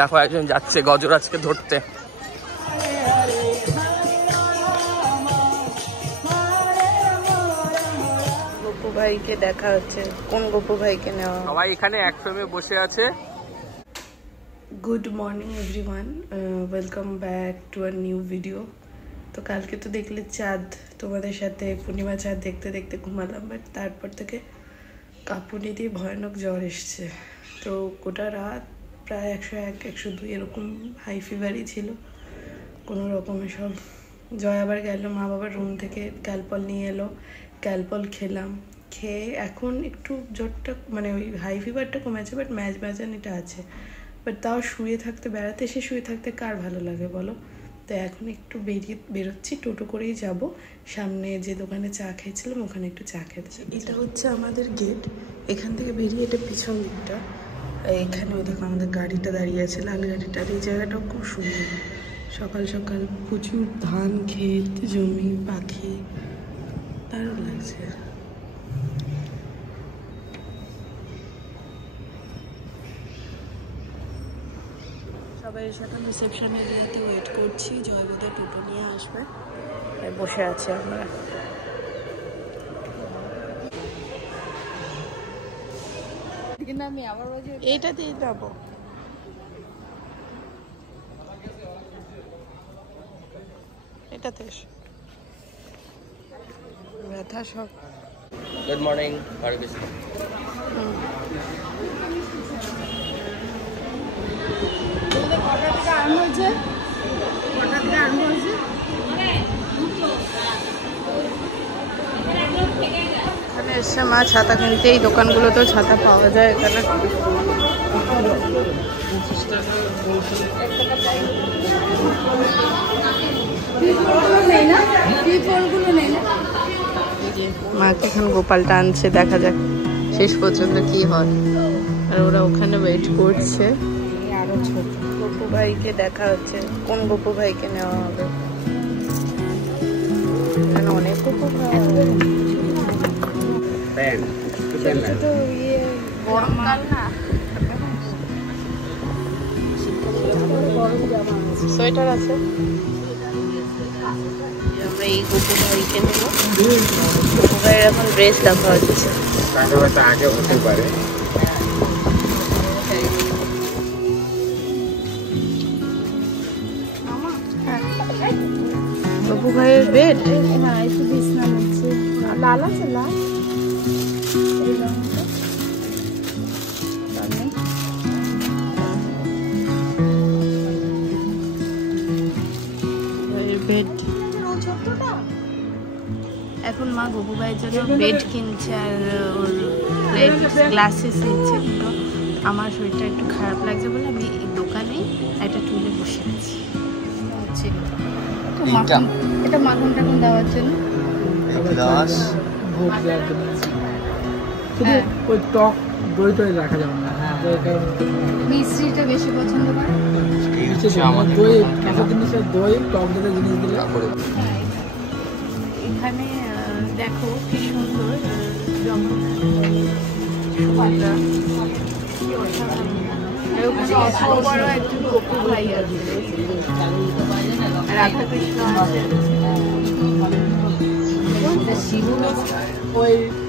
দেখো একজন যাচ্ছে গজরাজকে ধরতে। গপু ভাইকে দেখা হচ্ছে, কোন গপু ভাইকে নেওয়া? সবাই এখানে এক ফ্রেমে বসে আছে। Good morning everyone, welcome back to a new video. তো কালকে তো দেখলে চাঁদ, তোমাদের সাথে পূর্ণিমা চাঁদ দেখতে দেখতে ঘুমালাম, বাট তারপর থেকে কাঁপুনি দিয়ে ভয়ানক জ্বর এসছে। তো গোটা রাত প্রায় 101, 102 এরকম হাই ফিভারই ছিল কোনো রকমের। সব জয় আবার গেল মা বাবার রুম থেকে, ক্যালপল নিয়ে এলো, ক্যালপল খেলাম। খেয়ে এখন একটু জ্বরটা মানে ওই হাই ফিভারটা কমেছে, বাট ম্যাজনিটা আছে। বাট তাও শুয়ে থাকতে, বেড়াতে এসে শুয়ে থাকতে কার ভালো লাগে বলো? তো এখন একটু বেরোচ্ছি, টোটো করেই যাব। সামনে যে দোকানে চা খেয়েছিলাম ওখানে একটু চা খেতে। এটা হচ্ছে আমাদের গেট, এখান থেকে বেরিয়ে এটা পিছন দিকটা। এখানে ওই দেখো আমাদের গাড়িটা দাঁড়িয়ে আছে, লাল গাড়িটা। এই জায়গাটাও খুব সুন্দর। সকাল সকাল প্রচুর ধান ক্ষেত, জমি, পাখি, দারুণ লাগছে। সবাই সাথে রিসেপশনে যেতে ওয়েট করছি, জয়বোধে টোটো নিয়ে আসবে, বসে আছি আমরা। এইটাতেই যাবো। এটাতে ব্যথা সব। গুড মর্নিং হরে কৃষ্ণ। এখানে এসছে মা ছাতা কিনতে। এই দোকানগুলোতেও ছাতা পাওয়া যায় এখানে। মাকে এখন গোপালটা আনছে, দেখা যাক শেষ পর্যন্ত কি হয়। আর ওরা ওখানে ওয়েট করছে। আরো ছোট গপু ভাইকে দেখা হচ্ছে, কোন গপু ভাইকে নেওয়া হবে? এখানে অনেক গপু ভাই। গরমকাল না, সোয়েটার আছে। আমরা এই গপু ভাইকে নেব। গপু ভাইয়ের এখন ড্রেস দেখা হচ্ছে। আগে হতে পারে। গপু ভাইয়ের বেড, হ্যাঁ একটু বিছনা নিচ্ছে। লাল আছে, লাল বেড। এখন মা গপু ভাইয়ের জন্য বেড কিনছে আর ওর গ্লাসেস নিচ্ছে। কিন্তু আমার শরীরটা একটু খারাপ লাগছে বলে আমি এই দোকানে একটা টুলে বসে আছি। এটা মাখন টাখন দেওয়ার জন্য ওই টক দই টই রাখা যাবে না। মিষ্টিটা বেশি পছন্দ করে। দই কাঁচা জিনিসের দই, টক জাতীয় জিনিস দিলে। এখানে দেখো কি সুন্দর বড় একজন গপু ভাই আছে, রাধা কৃষ্ণ আছে।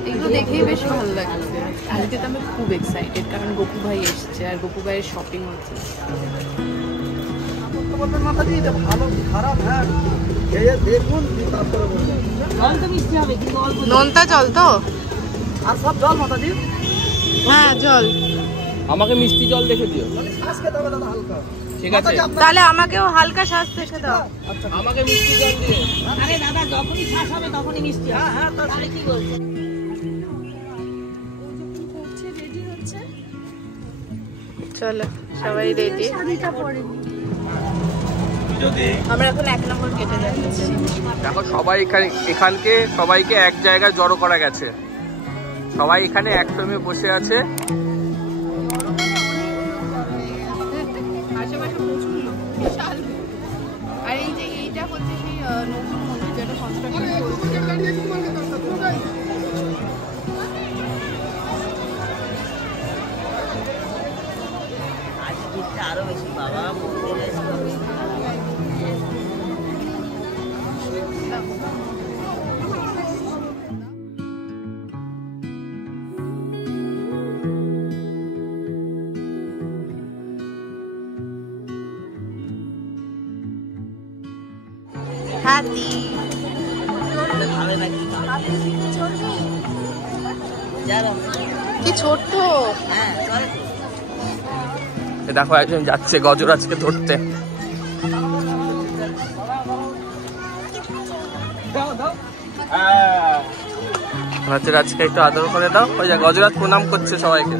এগুলো দেখেই বেশ ভালো লাগছে। আজকে তো আমি খুব এক্সাইটেড, কারণ গপু ভাই এসছে আর গপু ভাইয়ের শপিং হচ্ছে। নোনতা জল তো? আর সব জল মাতাজি? হ্যাঁ জল। আমাকে মিষ্টি জল দেখে দিও। ঠিক আছে, তাহলে আমাকেও হালকা শ্বাস দেখে দাও। আমাকে মিষ্টি জল দিও। আরে দাদা, যখনই শ্বাস হবে তখনই মিষ্টি। হ্যাঁ হ্যাঁ, তাহলে কি বলছো? চলো সবাই রেডি। আমরা এখন 1 নম্বর কেটে যাচ্ছি। দেখো সবাই এখানকে সবাইকে এক জায়গায় জড়ো করা গেছে। সবাই এখানে এক ফ্রেমে বসে আছে। আর এই যে এইটা হচ্ছে সেই নতুন মন্দির যেটা কনস্ট্রাকশন চলছে। আরো বেশি বাবা হাতি কি ছোট্ট। হ্যাঁ দেখো একজন যাচ্ছে গজরাজকে ধরতে। গজরাজকে একটু আদর করে দাও। ওই যে গজরাজ প্রণাম করছে সবাইকে।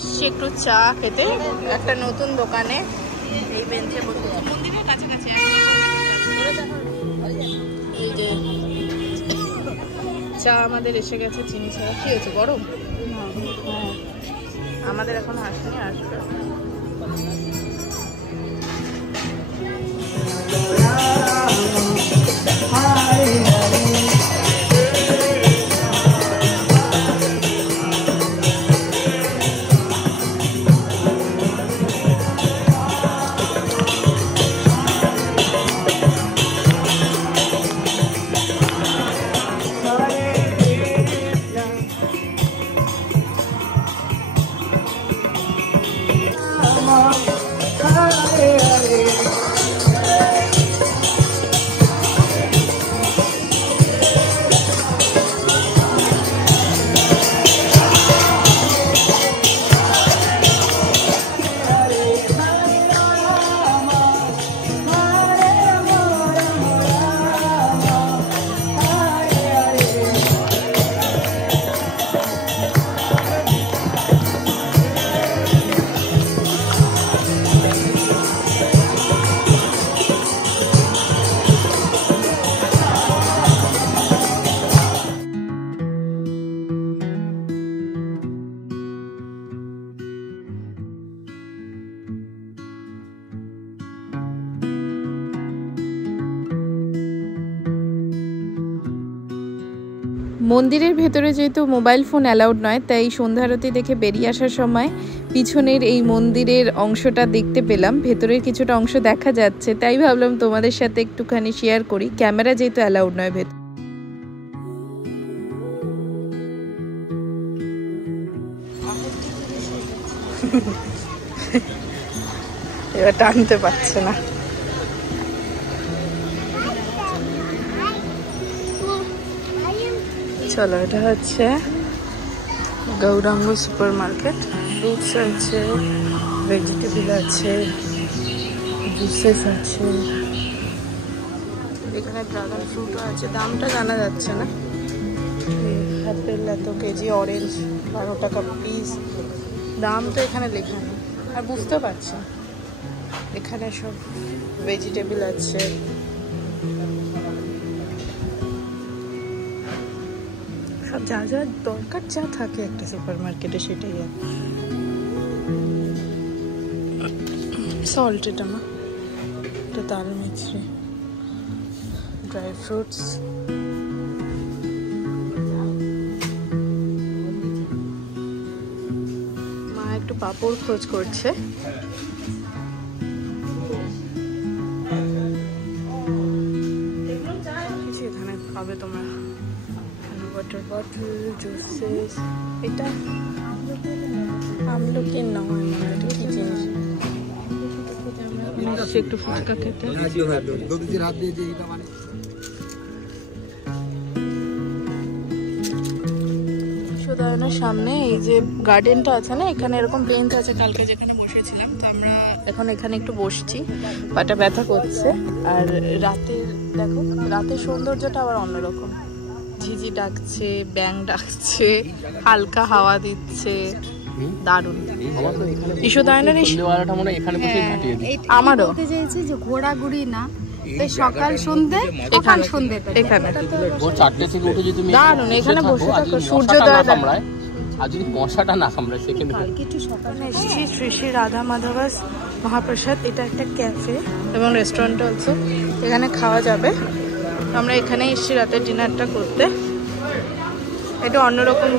এসছি একটু চা খেতে একটা নতুন দোকানে, এই বেঞ্চে মন্দিরের কাছাকাছি। এই যে চা আমাদের এসে গেছে চিনি ছাড়া। কি হয়েছে গরম? হ্যাঁ আমাদের এখন আসেনি, আসবে। মন্দিরের ভেতরে যেহেতু মোবাইল ফোন অ্যালাউড নয়, তাই সন্ধ্যা আরতি দেখে বেরিয়ে আসার সময় পিছনের এই মন্দিরের অংশটা দেখতে পেলাম। ভেতরের কিছুটা অংশ দেখা যাচ্ছে, তাই ভাবলাম তোমাদের সাথে একটুখানি শেয়ার করি। ক্যামেরা যেহেতু অ্যালাউড নয় ভেতর। এবার টানতে পারছে না। চলো, এটা হচ্ছে গৌরাঙ্গ সুপার মার্কেট। ফ্রুটস আছে, ভেজিটেবল আছে, জুসেস আছে, এখানে ড্রাগন ফ্রুটও আছে। দামটা জানা যাচ্ছে না। অ্যাপেল এত কেজি, অরেঞ্জ 12 টাকা পিস। দাম তো এখানে লেখা নেই, আর বুঝতে পারছি। এখানে সব ভেজিটেবল আছে। সব যা যা দরকার যা থাকে একটা সুপার মার্কেটে, সেটাই আর। সল্ট, এটা না, এটা তাল মিছরি, ড্রাই ফ্রুটস। মা একটু পাপড় খোঁজ করছে। কিছু এখানে পাবে তোমরা, ওয়াটার বটল, জুসেস। এটা আমলকি নয়, মানে এটা কি জিনিস? একটু ফুচকা খেতে। সুদায়নের সামনে এই যে গার্ডেনটা আছে না, এখানে এরকম বেঞ্চ আছে। কালকে যেখানে বসেছিলাম, তো আমরা এখন এখানে একটু বসছি। পাটা ব্যথা করছে। আর রাতের দেখো, রাতের সৌন্দর্যটা আবার অন্যরকম। ঝিঝি ডাকছে, ব্যাং ডাকছে, হালকা হাওয়া দিচ্ছে, দারুণ। ঈশোদায়নের আমারও বলতে চাইছি যে ঘোরাঘুরি না, তো সকাল সন্ধ্যে এখানে সন্ধ্যে এখানে ভোর 4টে থেকে উঠে যদি তুমি দারুণ, এখানে বসে থাকো, সূর্যোদয় কামড়ায়, আর যদি মশাটা না কামড়ায় সেখানে কিছু সকালে এসেছি শ্রী শ্রী রাধা মাধবাস মহাপ্রসাদ। এটা একটা ক্যাফে এবং রেস্টুরেন্ট অলসো, এখানে খাওয়া যাবে। আমরা এখানে এসেছি রাতের ডিনারটা করতে। এটা অন্যরকম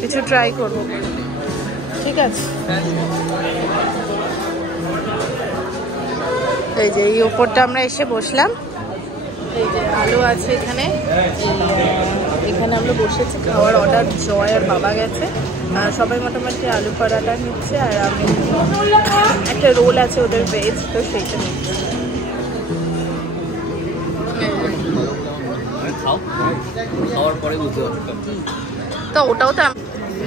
কিছু ট্রাই করবো, ঠিক আছে? এই যে এই ওপরটা আমরা এসে বসলাম, এই যে আলো আছে এখানে, এখানে আমরা বসেছি। খাওয়ার অর্ডার জয় আর বাবা গেছে, সবাই মোটামুটি আলু পরাটা নিচ্ছে, আর আমি একটা রোল আছে ওদের ভেজ, তো সেইটা নিচ্ছি। তো ওটাও তো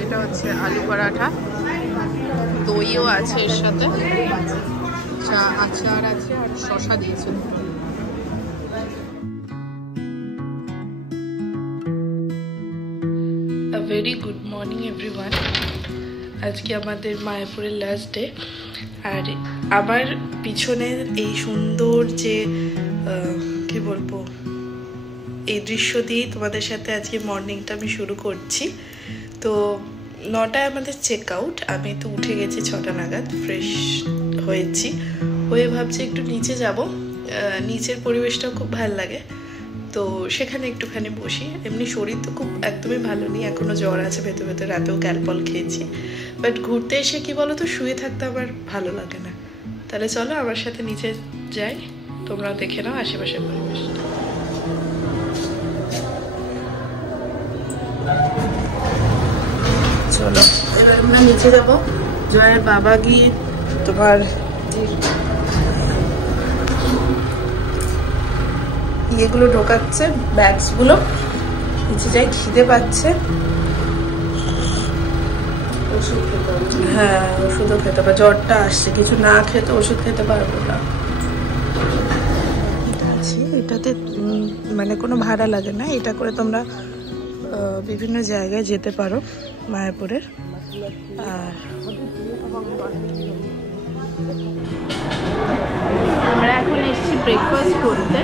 এটা হচ্ছে আলু পরাঠা, দইও আছে এর সাথে, আচার আছে আর শসা দিয়েছে। Very good morning everyone. আজকে আমাদের মায়াপুরের লাস্ট ডে, আর আমার পিছনের এই সুন্দর যে কি বলবো এই দৃশ্য দিয়ে তোমাদের সাথে আজকে মর্নিংটা আমি শুরু করছি। তো 9টায় আমাদের চেক আউট, আমি তো উঠে গেছি 6টা নাগাদ, ফ্রেশ হয়েছি, হয়ে ভাবছি একটু নিচে যাব। নিচের পরিবেশটাও খুব ভালো লাগে, তো সেখানে একটুখানি বসি। এমনি শরীর তো খুব একদমই ভালো নেই, এখনও জ্বর আছে ভেতর ভেতর, রাতেও ক্যালপল খেয়েছি। বাট ঘুরতে এসে কি বলো তো, শুয়ে থাকতে আমার ভালো লাগে না। তাহলে চলো আমার সাথে নিচে যাই, তোমরা দেখে নাও আশেপাশের পরিবেশটা। চলো এবার আমরা নিচে যাবো। জয়ের বাবা গিয়ে তোমার ইয়েগুলো ঢোকাচ্ছে, ব্যাগসগুলো। নিচে যাই, খিদে পাচ্ছে। হ্যাঁ, ওষুধও খেতে পারবে, জ্বরটা আসছে, কিছু না খেতে ওষুধ খেতে পারবো না। এটাতে মানে কোনো ভাড়া লাগে না, এটা করে তোমরা বিভিন্ন জায়গায় যেতে পারো মায়াপুরের। আর আমরা এখন এসেছি ব্রেকফাস্ট করতে,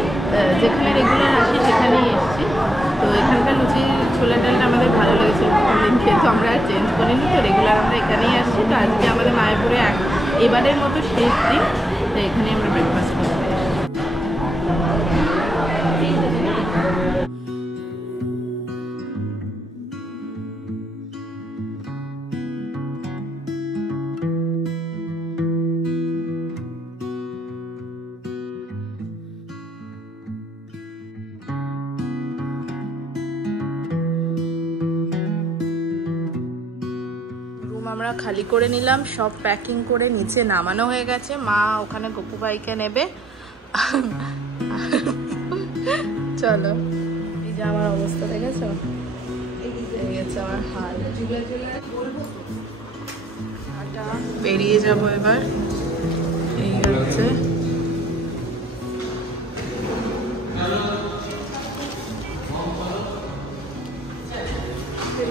যেখানে রেগুলার আসি সেখানেই এসেছি। তো এখানকার লুচি ছোলা ডালটা আমাদের ভালো লেগেছে প্রথমদিন খেয়ে, তো আমরা আর চেঞ্জ করিনি, তো রেগুলার আমরা এখানেই আসছি। তো আজকে আমাদের মায়াপুরে এবারের মতো শেষ দিন, তো এখানেই আমরা ব্রেকফাস্ট করতে এসেছি। আমরা খালি করে নিলাম, সব প্যাকিং করে নিচে নামানো হয়ে গেছে। মা ওখানে গপু ভাইকে নেবে। চলো, এই যে আমার অবস্থা দেখেছো, এই গেছে আমার হাল। বেরিয়ে যাবো এবার, এই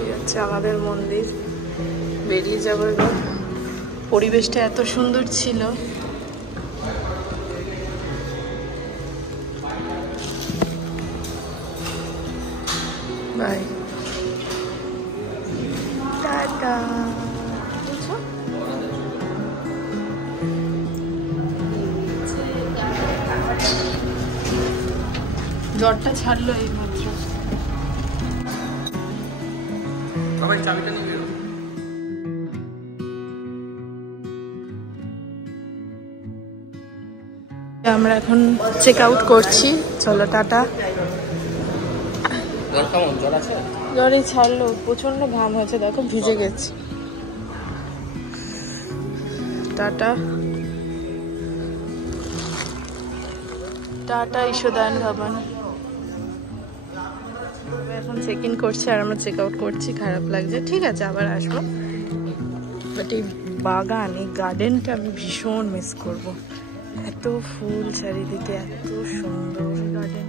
হচ্ছে আমাদের মন্দির। বেরিয়ে যাবো এবার। পরিবেশটা এত সুন্দর ছিল, বাই, টাটা। জ্বরটা ছাড়লো এই মাত্র। সবাই চাবিটা নিয়ে বেরো। আমরা এখন চেক আউট করছি, চলো টাটা। জ্বরই ছাড়লো, প্রচন্ড ঘাম হয়েছে, দেখো ভিজে গেছি। টাটা টাটা ঈশ্বরদান ভবন। এখন চেক ইন করছি আর আমরা চেক আউট করছি, খারাপ লাগছে, ঠিক আছে আবার আসবো। বাট এই বাগান, এই গার্ডেনটা আমি ভীষণ মিস করব। এত ফুল চারিদিকে, এত সুন্দর গার্ডেন।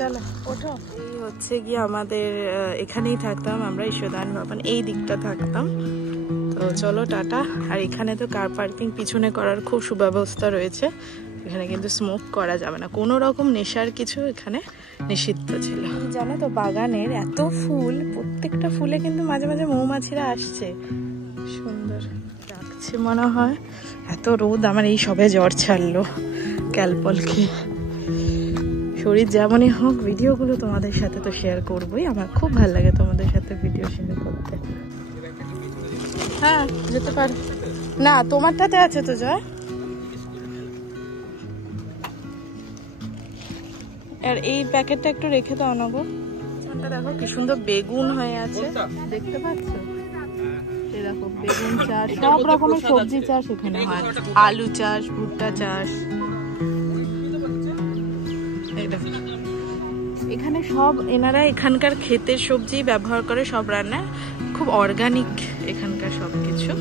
চলো ওঠো। এই হচ্ছে গিয়ে আমাদের এখানেই থাকতাম আমরা, ঈশ্বরদান ভবন এই দিকটা থাকতাম। তো চলো টাটা। আর এখানে তো কার পার্কিং পিছনে করার খুব সুব্যবস্থা রয়েছে। এখানে কিন্তু স্মোক করা যাবে না, কোনো রকম নেশার কিছু এখানে নিষিদ্ধ ছিল। জানো তো বাগানের এত ফুল, প্রত্যেকটা ফুলে কিন্তু মাঝে মাঝে মৌমাছিরা আসছে, সুন্দর লাগছে মনে হয়। এত রোদ, আমার এই সবে জ্বর ছাড়লো ক্যালপলকে। শরীর যেমনই হোক, ভিডিওগুলো তোমাদের সাথে তো শেয়ার করবোই, আমার খুব ভালো লাগে তোমাদের সাথে ভিডিও শেয়ার করতে। হ্যাঁ যেতে পার না, তোমারটাতে আছে তো জয়। আর এই প্যাকেটটা একটু রেখে দাও না গো। দেখো কি সুন্দর বেগুন হয়ে আছে, দেখতে পাচ্ছ? এই দেখো বেগুন চাষ, সব রকমের সবজি চাষ এখানে হয়, আলু চাষ, ভুট্টা চাষ। এখানে সব এনারা এখানকার ক্ষেতের সবজি ব্যবহার করে সব রান্নায়, খুব অর্গানিক এখানকার সবকিছু।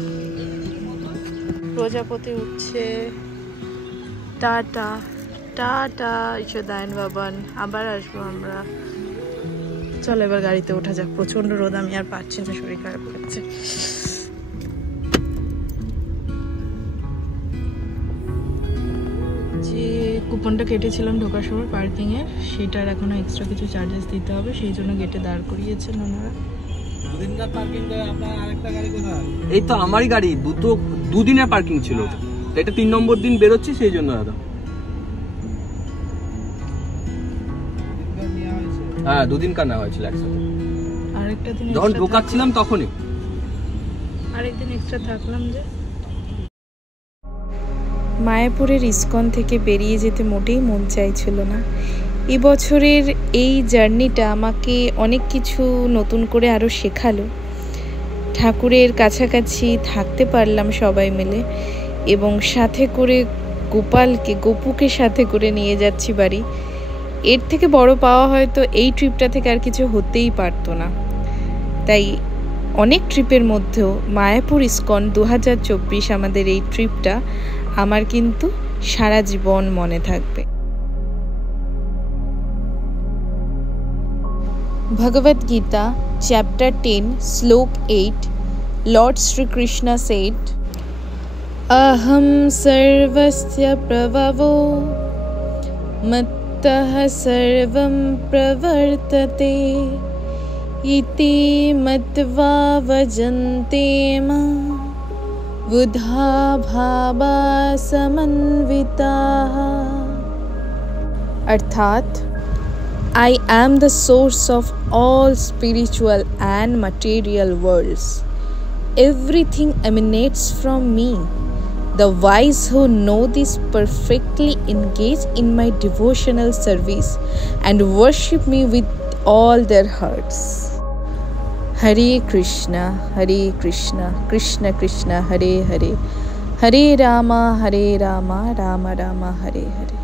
প্রজাপতি উঠছে। টাটা টাটা ঈশ্বরদান ভবন, আবার আসবো আমরা। চলো এবার গাড়িতে ওঠা যাক, প্রচন্ড রোদ, আমি আর পারছি না, শরীর খারাপ লাগছে। যে কুপনটা কেটেছিলাম ঢোকার সময় পার্কিং এর, সেটার এখনো এক্সট্রা কিছু চার্জেস দিতে হবে, সেই জন্য গেটে দাঁড় করিয়েছেন ওনারা। এই তো আমারই গাড়ি, দুদিনের পার্কিং ছিল, এটা 3 নম্বর দিন বেরোচ্ছি, সেই জন্য দাদা। হ্যাঁ 2 দিন কার নেওয়া হয়েছিল একসাথে, আরেকটা দিন যখন ঢোকাচ্ছিলাম তখনই। আরেকদিন এক্সট্রা থাকলাম যে। মায়াপুরের ইস্কন থেকে বেরিয়ে যেতে মোটেই মন চাইছিল না। এবছরের এই জার্নিটা আমাকে অনেক কিছু নতুন করে আরও শেখালো। ঠাকুরের কাছাকাছি থাকতে পারলাম সবাই মিলে, এবং সাথে করে গপুকে সাথে করে নিয়ে যাচ্ছি বাড়ি। এর থেকে বড় পাওয়া হয়তো এই ট্রিপটা থেকে আর কিছু হতেই পারতো না। তাই অনেক ট্রিপের মধ্যেও মায়াপুর ইস্কন 2024 আমাদের এই ট্রিপটা আমার কিন্তু সারা জীবন মনে থাকবে। Bhagavad Gita, chapter 10, slok 8, Lord Sri Krishna said, Aham sarvasya pravavo mattah sarvam pravartate iti matva vajante ma बुधा भावा समन्विताः। अर्थात I am the source of all spiritual and material worlds. Everything emanates from me. The wise who know this perfectly engage in my devotional service and worship me with all their hearts. Hare Krishna, Krishna Krishna, Hare Hare, Hare Rama, Rama Rama, Hare Hare.